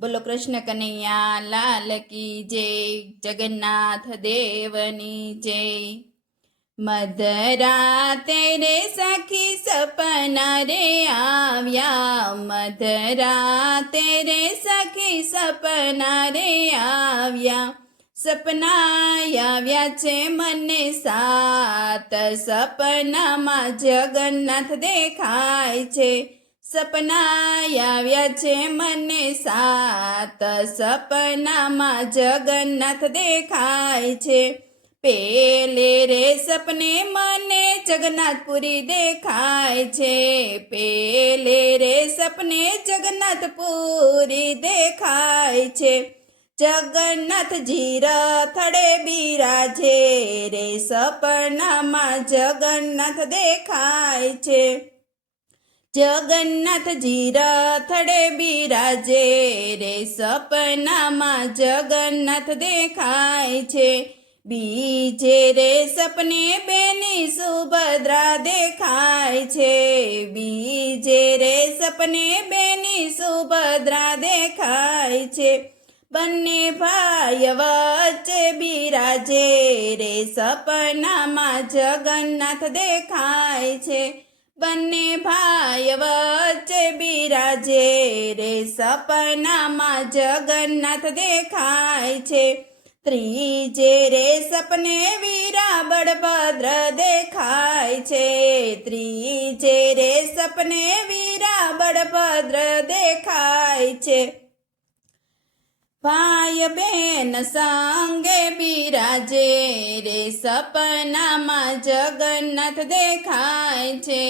बोलो कृष्ण कन्हैया लाल की जय। जगन्नाथ देवनी जय। मधराते रे सखी सपना रे आव्या। मधराते रे सखी सपना रे आव्या। सपना આવ્યા છે મને સાત। સપનામાં જગન્નાથ દેખાય છે। સપના આવ્યા છે મને સાત। સપનામાં જગન્નાથ દેખાય છે। પેલે રે સપને મને જગન્નાથપુરી દેખાય છે। પેલે રે સપને જગન્નાથપુરી દેખાય છે। જગન્નાથજી રથડે બિરાજે રે સપનામાં જગન્નાથ દેખાય છે। જગન્નાથજી રથડે બિરાજે રે સપનામાં જગન્નાથ દેખાય છે। બીજે રે સપને બેની સુભદ્રા દેખાય છે। બીજે રે સપને બેની સુભદ્રા દેખાય છે। બંને ભાઈ વચ્ચે બિરાજે રે સપનામાં જગન્નાથ દેખાય છે। બંને ભાઈ વચ્ચે બિરાજે રે સપનામાં જગન્નાથ દેખાય છે। ત્રીજે રે સપને વીરા બળભદ્ર દેખાય છે। ત્રીજે રે સપને વીરા બળભદ્ર દેખાય છે। ભાઈ બેન સંગે બિરાજે રે સપનામાં જગન્નાથ દેખાય છે।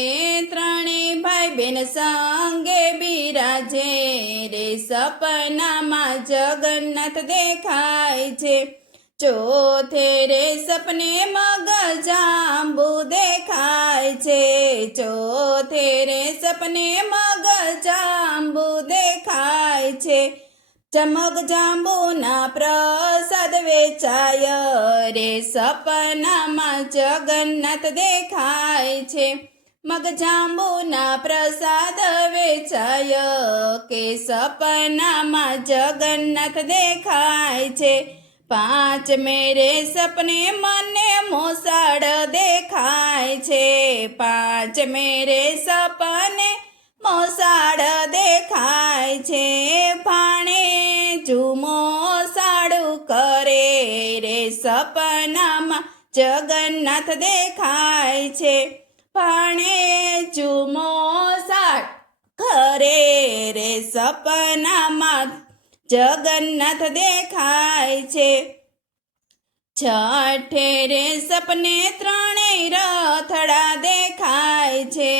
ત્રણેય ભાઈ બેન સંગે બિરાજે રે સપનામાં જગન્નાથ દેખાય છે। ચોથે રે સપને મગજાંબુ દેખાય છે। ચોથે રે સપને મગજાંબુ દેખાય છે। મગજાંબુના પ્રસાદ વેચાય રે સપનામાં જગન્નાથ દેખાય છે। મગજાંબુના પ્રસાદ વેચાય કે સપનામાં જગન્નાથ દેખાય છે। પાંચમે રે સપને મને મોસાળ દેખાય છે। પાંચમે રે સપને મોસાળ દેખાય છે। ભાણે ઝૂમો સાડું કરે રે સપનામાં જગન્નાથ દેખાય છે। ભાણે ઝૂમો સાડ કરે રે સપનામાં જગન્નાથ દેખાય છે। છઠે રે સપને ત્રણેય રથડા દેખાય છે।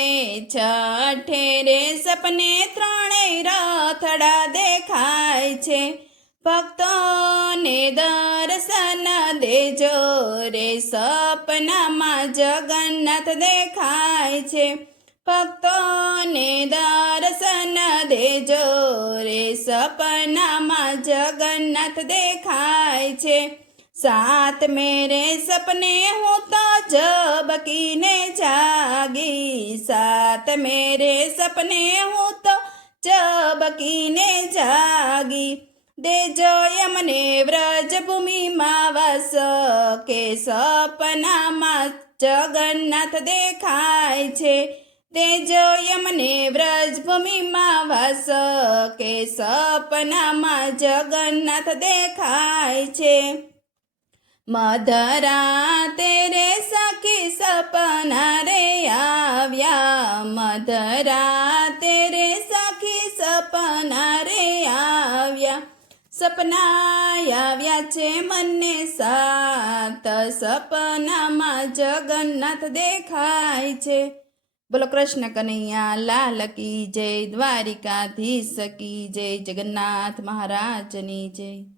છઠે રે સપને ત્રણેય રથડા દેખાય છે। ભક્તોને દર્શન દેજો રે સપનામાં જગન્નાથ દેખાય છે। ભક્તોને દર્શન દેજો રે સપનામાં જગન્નાથ દેખાય છે। સાતમે રે સપને હું તો ઝબકીને જાગી। સાતમે રે સપને હું તો ઝબકીને જાગી। દેજો યમને વ્રજભૂમિમાં વાસ કે સપનામાં જગન્નાથ દેખાય છે। દેજો યમને વ્રજભૂમિમાં વાસ કે સપનામાં જગન્નાથ દેખાય છે। મધરાતે રે સખી સપના રે આવ્યા। મધરાતે રે સખી સપના રે આવ્યા। સપના આવ્યા છે મને સાત। સપનામાં જગન્નાથ દેખાય છે। બોલો કૃષ્ણ કનૈયા લાલ કી જય। દ્વારિકાધીશ કી જય। જગન્નાથ મહારાજની જય।